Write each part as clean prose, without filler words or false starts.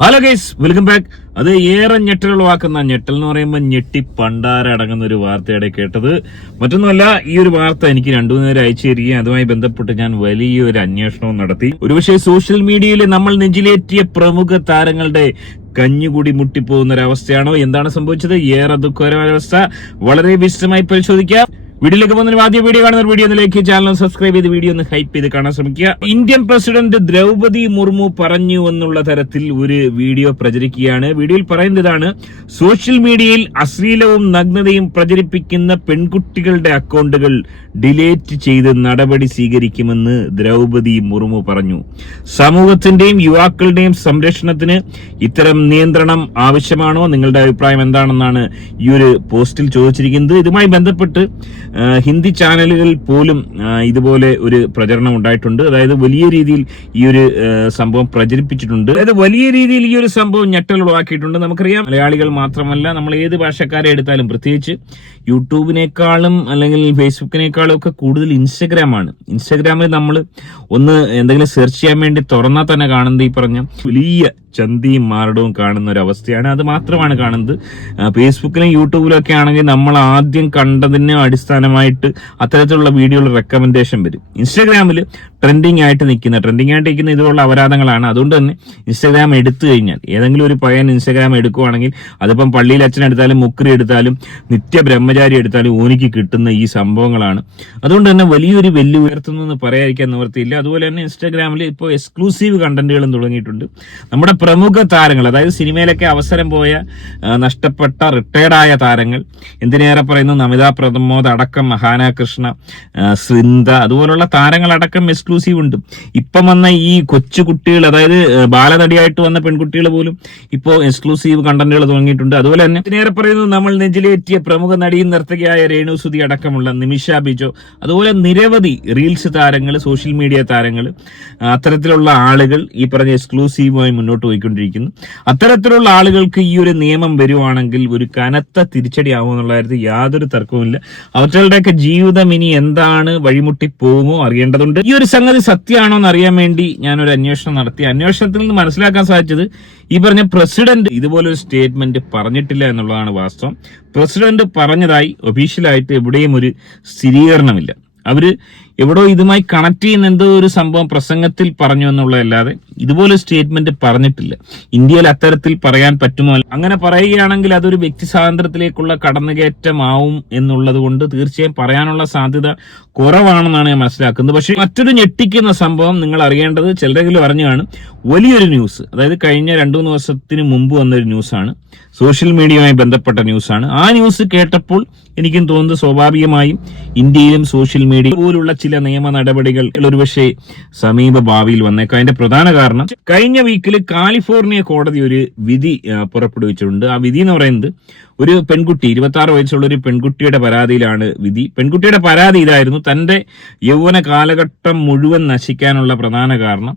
Hello guys, welcome back. അത് ഏറെ ഞെട്ടലുളവാക്കുന്ന ഞെട്ടൽ എന്ന് പറയുമ്പോൾ ഞെട്ടി പണ്ടാരടങ്ങുന്ന ഒരു വാർത്തയുടെ കേട്ടത്. മറ്റൊന്നുമല്ല, ഈ ഒരു വാർത്ത എനിക്ക് രണ്ടു നേരം അയച്ചു തരികയും അതുമായി ബന്ധപ്പെട്ട് ഞാൻ വലിയൊരു അന്വേഷണവും നടത്തി. ഒരുപക്ഷെ സോഷ്യൽ മീഡിയയിൽ നമ്മൾ നെഞ്ചിലേറ്റിയ പ്രമുഖ താരങ്ങളുടെ കഞ്ഞുകൂടി മുട്ടിപ്പോകുന്ന ഒരവസ്ഥയാണോ? എന്താണ് സംഭവിച്ചത്? ഏറെ ദുഃഖകരമായ അവസ്ഥ. വളരെ വിശദമായി പരിശോധിക്കാം. വീഡിയോയിലേക്ക് പോകുന്നതിന് ആദ്യം വീഡിയോ കാണുന്ന വീഡിയോ ഒന്ന് ലൈക്ക്, ചാനൽ സബ്സ്ക്രൈബ് ചെയ്ത് വീഡിയോ ഒന്ന് ഹൈപ്പ് ചെയ്ത് കാണാൻ ശ്രമിക്കുക. ഇന്ത്യൻ പ്രസിഡന്റ് ദ്രൗപദി മുർമു പറഞ്ഞു എന്നുള്ള തരത്തിൽ ഒരു വീഡിയോ പ്രചരിക്കുകയാണ്. വീഡിയോയിൽ പറയുന്നത് ഇതാണ്: സോഷ്യൽ മീഡിയയിൽ അശ്ലീലവും നഗ്നതയും പ്രചരിപ്പിക്കുന്ന പെൺകുട്ടികളുടെ അക്കൗണ്ടുകൾ ഡിലീറ്റ് ചെയ്ത് നടപടി സ്വീകരിക്കുമെന്ന് ദ്രൗപദി മുർമു പറഞ്ഞു. സമൂഹത്തിന്റെയും യുവാക്കളുടെയും സംരക്ഷണത്തിന് ഇത്തരം നിയന്ത്രണം ആവശ്യമാണോ? നിങ്ങളുടെ അഭിപ്രായം എന്താണെന്നാണ് ഈ ഒരു പോസ്റ്റിൽ ചോദിച്ചിരിക്കുന്നത്. ഇതുമായി ബന്ധപ്പെട്ട് ഹിന്ദി ചാനലുകളിൽ പോലും ഇതുപോലെ ഒരു പ്രചരണം ഉണ്ടായിട്ടുണ്ട്. അതായത് വലിയ രീതിയിൽ ഈ ഒരു സംഭവം പ്രചരിപ്പിച്ചിട്ടുണ്ട്. അതായത് വലിയ രീതിയിൽ ഈ ഒരു സംഭവം ഞെട്ടലുളവാക്കിയിട്ടുണ്ട്. നമുക്കറിയാം, മലയാളികൾ മാത്രമല്ല, നമ്മൾ ഏത് ഭാഷക്കാരെ എടുത്താലും, പ്രത്യേകിച്ച് യൂട്യൂബിനേക്കാളും അല്ലെങ്കിൽ ഫേസ്ബുക്കിനേക്കാളും ഒക്കെ കൂടുതൽ ഇൻസ്റ്റഗ്രാമാണ്. ഇൻസ്റ്റഗ്രാമിൽ നമ്മൾ ഒന്ന് എന്തെങ്കിലും സെർച്ച് ചെയ്യാൻ വേണ്ടി തുറന്നാൽ തന്നെ കാണുന്നത് ഈ പറഞ്ഞ വലിയ ചന്തിയും മാരടവും കാണുന്ന ഒരു അവസ്ഥയാണ്. അത് മാത്രമാണ് കാണുന്നത്. ഫേസ്ബുക്കിലും യൂട്യൂബിലും ഒക്കെ ആണെങ്കിൽ നമ്മൾ ആദ്യം കണ്ടതിന് അടിസ്ഥാനമായിട്ട് അത്തരത്തിലുള്ള വീഡിയോകൾ റെക്കമെൻഡേഷൻ വരും. ഇൻസ്റ്റാഗ്രാമിൽ ട്രെൻഡിങ് ആയിട്ട് നിൽക്കുന്ന ഇതുപോലുള്ള അപരാധങ്ങളാണ്. അതുകൊണ്ട് തന്നെ ഇൻസ്റ്റാഗ്രാം എടുത്തു കഴിഞ്ഞാൽ, ഏതെങ്കിലും ഒരു പയ്യൻ ഇൻസ്റ്റാഗ്രാം എടുക്കുവാണെങ്കിൽ, അതിപ്പം പള്ളിയിൽ അച്ഛൻ എടുത്താലും മുക്രി എടുത്താലും നിത്യ ബ്രഹ്മചാരി എടുത്താലും ഓനിക്ക് കിട്ടുന്ന ഈ സംഭവങ്ങളാണ്. അതുകൊണ്ട് തന്നെ വലിയൊരു വെല്ലു ഉയർത്തുന്നെന്ന് പറയാതിരിക്കാൻ നിവൃത്തിയില്ല. അതുപോലെ തന്നെ ഇൻസ്റ്റാഗ്രാമിൽ ഇപ്പോൾ എക്സ്ക്ലൂസീവ് കണ്ടന്റുകളും തുടങ്ങിയിട്ടുണ്ട്. നമ്മുടെ പ്രമുഖ താരങ്ങൾ, അതായത് സിനിമയിലൊക്കെ അവസരം പോയ നഷ്ടപ്പെട്ട റിട്ടയർഡായ താരങ്ങൾ, എന്തിനേറെ പറയുന്നു നമിത പ്രമോദ് അടക്കം, മഹാന കൃഷ്ണ, സൃന്ദ, അതുപോലുള്ള താരങ്ങളടക്കം എക്സ്ക്ലൂസീവ് ഉണ്ട്. ഇപ്പം വന്ന ഈ കൊച്ചു കുട്ടികൾ, അതായത് ബാലനടിയായിട്ട് വന്ന പെൺകുട്ടികൾ പോലും ഇപ്പോൾ എക്സ്ക്ലൂസീവ് കണ്ടന്റുകൾ തുടങ്ങിയിട്ടുണ്ട്. അതുപോലെ തന്നെ ഇതിനേറെ പറയുന്നത് നമ്മൾ നെഞ്ചിലേറ്റിയ പ്രമുഖ നടിയും നർത്തകിയായ രേണുസുതി അടക്കമുള്ള നിമിഷ ബിജോ, അതുപോലെ നിരവധി റീൽസ് താരങ്ങൾ, സോഷ്യൽ മീഡിയ താരങ്ങൾ, അത്തരത്തിലുള്ള ആളുകൾ ഈ പറഞ്ഞ എക്സ്ക്ലൂസീവുമായി മുന്നോട്ട് പോയിക്കൊണ്ടിരിക്കുന്നു. അത്തരത്തിലുള്ള ആളുകൾക്ക് ഈ ഒരു നിയമം വരുവാണെങ്കിൽ ഒരു കനത്ത തിരിച്ചടിയാവുമെന്നുള്ള കാര്യത്തിൽ യാതൊരു തർക്കവുമില്ല. അവറ്റകളുടെയൊക്കെ ജീവിതം ഇനി എന്താണ്, വഴിമുട്ടി പോകുമോ അറിയേണ്ടതുണ്ട്. ഈ ഒരു സംഗതി സത്യമാണോ എന്ന് അറിയാൻ വേണ്ടി ഞാനൊരു അന്വേഷണം നടത്തി. അന്വേഷണത്തിൽ നിന്ന് മനസ്സിലാക്കാൻ സാധിച്ചത് ഈ പറഞ്ഞ പ്രസിഡന്റ് ഇതുപോലൊരു സ്റ്റേറ്റ്മെന്റ് പറഞ്ഞിട്ടില്ല എന്നുള്ളതാണ് വാസ്തവം. പ്രസിഡന്റ് പറഞ്ഞതായി ഒഫീഷ്യലായിട്ട് എവിടെയും ഒരു സ്ഥിരീകരണമില്ല. അവര് എവിടോ ഇതുമായി കണക്ട് ചെയ്യുന്ന എന്തോ ഒരു സംഭവം പ്രസംഗത്തിൽ പറഞ്ഞു എന്നുള്ളതല്ലാതെ ഇതുപോലെ സ്റ്റേറ്റ്മെന്റ് പറഞ്ഞിട്ടില്ല. ഇന്ത്യയിൽ അത്തരത്തിൽ പറയാൻ പറ്റുമോ? അങ്ങനെ പറയുകയാണെങ്കിൽ അതൊരു വ്യക്തി സ്വാതന്ത്ര്യത്തിലേക്കുള്ള കടന്നുകയറ്റമാവും എന്നുള്ളത് കൊണ്ട് തീർച്ചയായും പറയാനുള്ള സാധ്യത കുറവാണെന്നാണ് ഞാൻ മനസ്സിലാക്കുന്നത്. പക്ഷെ മറ്റൊരു ഞെട്ടിക്കുന്ന സംഭവം നിങ്ങൾ അറിയേണ്ടത്, ചിലരെങ്കിലും അറിഞ്ഞു കാണും, വലിയൊരു ന്യൂസ്. അതായത് കഴിഞ്ഞ 2-3 ദിവസത്തിന് മുമ്പ് വന്നൊരു ന്യൂസാണ്. സോഷ്യൽ മീഡിയയുമായി ബന്ധപ്പെട്ട ന്യൂസാണ്. ആ ന്യൂസ് കേട്ടപ്പോൾ എനിക്കും തോന്നുന്നത് സ്വാഭാവികമായും ഇന്ത്യയിലും സോഷ്യൽ മീഡിയ പോലുള്ള ചില നിയമ നടപടികൾ ഒരുപക്ഷെ സമീപ ഭാവിയിൽ വന്നേക്കാം. അതിന്റെ പ്രധാന കാരണം, കഴിഞ്ഞ വീക്കിൽ കാലിഫോർണിയ കോടതി ഒരു വിധി പുറപ്പെടുവിച്ചിട്ടുണ്ട്. ആ വിധി എന്ന് പറയുന്നത്, ഒരു പെൺകുട്ടി, 26 വയസ്സുള്ള ഒരു പെൺകുട്ടിയുടെ പരാതിയിലാണ് വിധി. പെൺകുട്ടിയുടെ പരാതി ഇതായിരുന്നു: തന്റെ യൗവന കാലഘട്ടം മുഴുവൻ നശിക്കാനുള്ള പ്രധാന കാരണം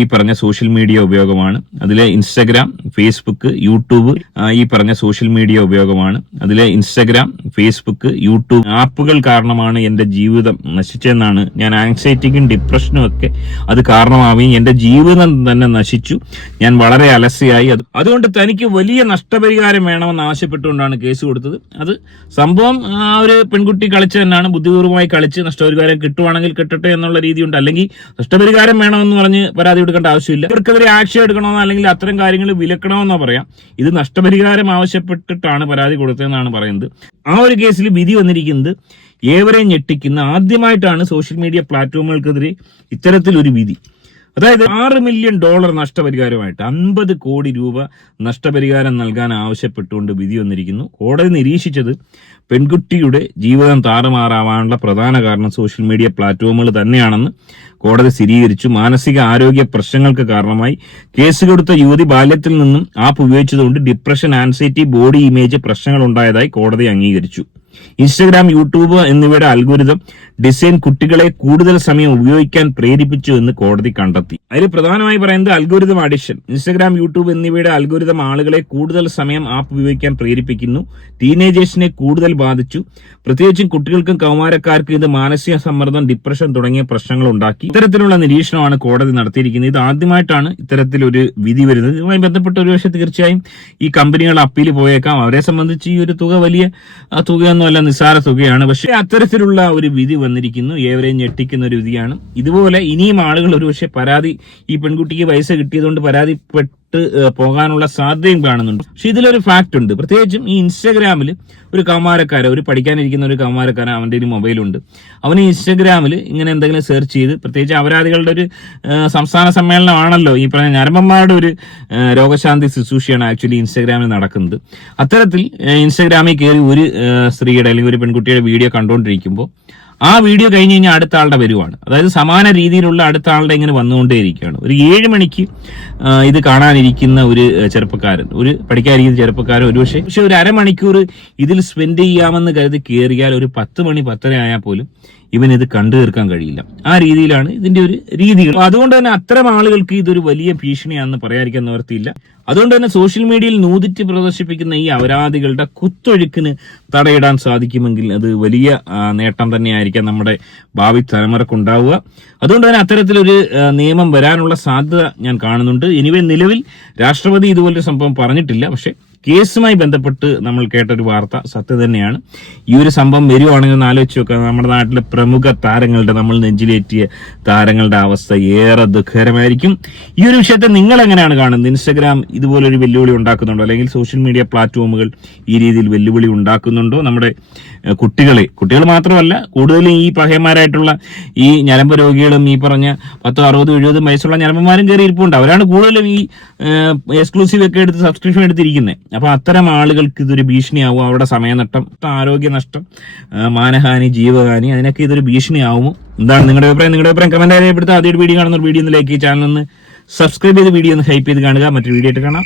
ഈ പറഞ്ഞ സോഷ്യൽ മീഡിയ ഉപയോഗമാണ്. അതിലെ ഇൻസ്റ്റഗ്രാം, ഫേസ്ബുക്ക്, യൂട്യൂബ്, ഈ പറഞ്ഞ സോഷ്യൽ മീഡിയ ഉപയോഗമാണ്. അതിലെ ഇൻസ്റ്റഗ്രാം, ഫേസ്ബുക്ക്, യൂട്യൂബ് ആപ്പുകൾ കാരണമാണ് എന്റെ ജീവിതം നശിച്ചതെന്നാണ്. ഞാൻ ആങ്സൈറ്റിക്കും ഡിപ്രഷനും ഒക്കെ അത് കാരണമാവുകയും എന്റെ ജീവിതം തന്നെ നശിച്ചു. ഞാൻ വളരെ അലസയായി. അതുകൊണ്ട് തനിക്ക് വലിയ നഷ്ടപരിഹാരം വേണമെന്ന് ആവശ്യപ്പെട്ടുകൊണ്ടാണ് കേസ് കൊടുത്തത്. അത് സംഭവം ആ ഒരു പെൺകുട്ടി കളിച്ച തന്നെയാണ്, ബുദ്ധിപൂർവ്വമായി കളിച്ച് നഷ്ടപരിഹാരം കിട്ടുവാണെങ്കിൽ കിട്ടട്ടെ എന്നുള്ള രീതിയുണ്ട്. അല്ലെങ്കിൽ നഷ്ടപരിഹാരം വേണമെന്ന് പറഞ്ഞ് പരാതി കൊടുക്കേണ്ട ആവശ്യമില്ല. ഇവർക്കെതിരെ ആക്ഷൻ എടുക്കണമെന്നോ അല്ലെങ്കിൽ അത്തരം കാര്യങ്ങൾ വിലക്കണമെന്നോ പറയാം. ഇത് നഷ്ടപരിഹാരം ആവശ്യപ്പെട്ടിട്ടാണ് പരാതി കൊടുത്തതെന്നാണ് പറയുന്നത്. ആ ഒരു കേസിൽ വിധി വന്നിരിക്കുന്നത് ഏവരെയും ഞെട്ടിക്കുന്ന, ആദ്യമായിട്ടാണ് സോഷ്യൽ മീഡിയ പ്ലാറ്റ്ഫോമുകൾക്കെതിരെ ഇത്തരത്തിലൊരു വിധി. അതായത് $6 മില്യൺ നഷ്ടപരിഹാരമായിട്ട് 50 കോടി രൂപ നഷ്ടപരിഹാരം നൽകാൻ ആവശ്യപ്പെട്ടുകൊണ്ട് വിധി വന്നിരിക്കുന്നു. കോടതി നിരീക്ഷിച്ചത് പെൺകുട്ടിയുടെ ജീവിതം താറുമാറാവാനുള്ള പ്രധാന കാരണം സോഷ്യൽ മീഡിയ പ്ലാറ്റ്ഫോമുകൾ തന്നെയാണെന്ന് കോടതി സ്ഥിരീകരിച്ചു. മാനസിക ആരോഗ്യ പ്രശ്നങ്ങൾക്ക് കാരണമായി. കേസ് കൊടുത്ത യുവതി ബാല്യത്തിൽ നിന്നും ആപ്പ് ഉപയോഗിച്ചതുകൊണ്ട് ഡിപ്രഷൻ, ആൻസൈറ്റി, ബോഡി ഇമേജ് പ്രശ്നങ്ങൾ ഉണ്ടായതായി കോടതി അംഗീകരിച്ചു. ഇൻസ്റ്റഗ്രാം, യൂട്യൂബ് എന്നിവയുടെ അൽഗോരിതം ഡിസൈൻ കുട്ടികളെ കൂടുതൽ സമയം ഉപയോഗിക്കാൻ പ്രേരിപ്പിച്ചു എന്ന് കോടതി കണ്ടെത്തി. അതിൽ പ്രധാനമായി പറയുന്നത് അൽഗോരിതം അഡിക്ഷൻ. ഇൻസ്റ്റഗ്രാം, യൂട്യൂബ് എന്നിവയുടെ അൽഗോരിതം ആളുകളെ കൂടുതൽ സമയം ആപ്പ് ഉപയോഗിക്കാൻ പ്രേരിപ്പിക്കുന്നു. ടീനേജേഴ്സിനെ കൂടുതൽ ബാധിച്ചു. പ്രത്യേകിച്ചും കുട്ടികൾക്കും കൗമാരക്കാർക്കും ഇത് മാനസിക സമ്മർദ്ദം, ഡിപ്രഷൻ തുടങ്ങിയ പ്രശ്നങ്ങൾ ഉണ്ടാക്കി. ഇത്തരത്തിലുള്ള നിരീക്ഷണമാണ് കോടതി നടത്തിയിരിക്കുന്നത്. ഇത് ആദ്യമായിട്ടാണ് ഇത്തരത്തിലൊരു വിധി വരുന്നത്. ഇതുമായി ബന്ധപ്പെട്ട ഒരു പക്ഷേ തീർച്ചയായും ഈ കമ്പനികൾ അപ്പീൽ പോയേക്കാം. അവരെ സംബന്ധിച്ച് ഈ ഒരു തുക വലിയ തുകയൊന്നുമല്ല, നിസ്സാര തുകയാണ്. പക്ഷേ അത്തരത്തിലുള്ള ഒരു വിധി വന്നിരിക്കുന്നു. ഏവരെയും ഞെട്ടിക്കുന്ന ഒരു വിധിയാണ്. ഇതുപോലെ ഇനിയും ആളുകൾ ഒരുപക്ഷെ ഈ പെൺകുട്ടിക്ക് പൈസ കിട്ടിയതുകൊണ്ട് പരാതിപ്പെട്ട് പോകാനുള്ള സാധ്യതയും കാണുന്നുണ്ട്. പക്ഷെ ഇതിലൊരു ഫാക്ട് ഉണ്ട്. പ്രത്യേകിച്ചും ഈ ഇൻസ്റ്റഗ്രാമിൽ ഒരു കൗമാരക്കാരൻ, ഒരു പഠിക്കാനിരിക്കുന്ന ഒരു കൗമാരക്കാരൻ, അവന്റെ ഒരു മൊബൈലുണ്ട്. അവന് ഇൻസ്റ്റഗ്രാമിൽ ഇങ്ങനെ എന്തെങ്കിലും സെർച്ച് ചെയ്ത്, പ്രത്യേകിച്ച് അപരാധികളുടെ ഒരു സംസ്ഥാന സമ്മേളനമാണല്ലോ ഈ പറഞ്ഞ ഞരമ്പന്മാരുടെ ഒരു രോഗശാന്തി ശുശ്രൂഷയാണ് ആക്ച്വലി ഇൻസ്റ്റഗ്രാമിൽ നടക്കുന്നത്. അത്തരത്തിൽ ഇൻസ്റ്റഗ്രാമിൽ കയറി ഒരു സ്ത്രീയുടെ അല്ലെങ്കിൽ ഒരു പെൺകുട്ടിയുടെ വീഡിയോ കണ്ടുകൊണ്ടിരിക്കുമ്പോൾ ആ വീഡിയോ കഴിഞ്ഞ് കഴിഞ്ഞാൽ അടുത്ത ആളുടെ വരുവാണ്. അതായത് സമാന രീതിയിലുള്ള അടുത്ത ആളുടെ ഇങ്ങനെ വന്നുകൊണ്ടേയിരിക്കുകയാണ്. ഒരു 7 മണിക്ക് ഇത് കാണാനിരിക്കുന്ന ഒരു ചെറുപ്പക്കാരൻ, ഒരു പഠിക്കാനിരിക്കുന്ന ചെറുപ്പക്കാരൻ പക്ഷെ ഒരു അരമണിക്കൂർ ഇതിൽ സ്പെൻഡ് ചെയ്യാമെന്ന് കരുതി കയറിയാൽ ഒരു 10 മണി 10:30 ആയാൽ പോലും ഇവൻ ഇത് കണ്ടു തീർക്കാൻ കഴിയില്ല. ആ രീതിയിലാണ് ഇതിന്റെ ഒരു രീതികൾ. അതുകൊണ്ട് തന്നെ അത്തരം ആളുകൾക്ക് ഇതൊരു വലിയ ഭീഷണിയാണെന്ന് പറയാതിരിക്കാൻ നിവർത്തിയില്ല. അതുകൊണ്ട് തന്നെ സോഷ്യൽ മീഡിയയിൽ നൂതിറ്റ് പ്രദർശിപ്പിക്കുന്ന ഈ അപരാധികളുടെ കുത്തൊഴുക്കിന് തടയിടാൻ സാധിക്കുമെങ്കിൽ അത് വലിയ നേട്ടം തന്നെയായിരിക്കാം നമ്മുടെ ഭാവി തലമുറക്കുണ്ടാവുക. അതുകൊണ്ട് തന്നെ അത്തരത്തിലൊരു നിയമം വരാനുള്ള സാധ്യത ഞാൻ കാണുന്നുണ്ട്. എനിവേ നിലവിൽ രാഷ്ട്രപതി ഇതുപോലൊരു സംഭവം പറഞ്ഞിട്ടില്ല. പക്ഷെ കേസുമായി ബന്ധപ്പെട്ട് നമ്മൾ കേട്ടൊരു വാർത്ത സത്യം തന്നെയാണ്. ഈ ഒരു സംഭവം വരുവാണെങ്കിൽ ഒന്ന് ആലോചിച്ച് നോക്കുക. നമ്മുടെ നാട്ടിലെ പ്രമുഖ താരങ്ങളുടെ, നമ്മൾ നെഞ്ചിലേറ്റിയ താരങ്ങളുടെ അവസ്ഥ ഏറെ ദുഃഖകരമായിരിക്കും. ഈ ഒരു വിഷയത്തെ നിങ്ങൾ എങ്ങനെയാണ് കാണുന്നത്? ഇൻസ്റ്റഗ്രാം ഇതുപോലൊരു വെല്ലുവിളി ഉണ്ടാക്കുന്നുണ്ടോ? അല്ലെങ്കിൽ സോഷ്യൽ മീഡിയ പ്ലാറ്റ്ഫോമുകൾ ഈ രീതിയിൽ വെല്ലുവിളി ഉണ്ടാക്കുന്നുണ്ടോ? നമ്മുടെ കുട്ടികൾ മാത്രമല്ല, കൂടുതലും ഈ പഹയന്മാരായിട്ടുള്ള ഈ ഞരമ്പ് രോഗികളും ഈ പറഞ്ഞ 10, 60, 70 വയസ്സുള്ള ഞരമ്പന്മാരും കയറി ഇരിപ്പുണ്ട്. അവരാണ് കൂടുതലും ഈ എക്സ്ക്ലൂസീവ് ഒക്കെ എടുത്ത് സബ്സ്ക്രിപ്ഷൻ എടുത്തിരിക്കുന്നത്. അപ്പൊ അത്തരം ആളുകൾക്ക് ഇതൊരു ഭീഷണിയാവും. അവരുടെ സമയനഷ്ടം, ആരോഗ്യനഷ്ടം, മാനഹാനി, ജീവഹാനി, അതിനൊക്കെ ഇതൊരു ഭീഷണിയാവുമോ? എന്താണ് നിങ്ങളുടെ അഭിപ്രായം കമന്റ് രേഖപ്പെടുത്തുക. ആദ്യമായിട്ട് വീഡിയോ കാണുന്ന ഒരു വീഡിയോ ഒന്ന് ലൈക്ക്, ചാനൽ ഒന്ന് സബ്സ്ക്രൈബ് ചെയ്ത് വീഡിയോ ഒന്ന് ഹൈപ്പ് ചെയ്ത് കാണുക. മറ്റൊരു വീഡിയോ ആയിട്ട് കാണാം.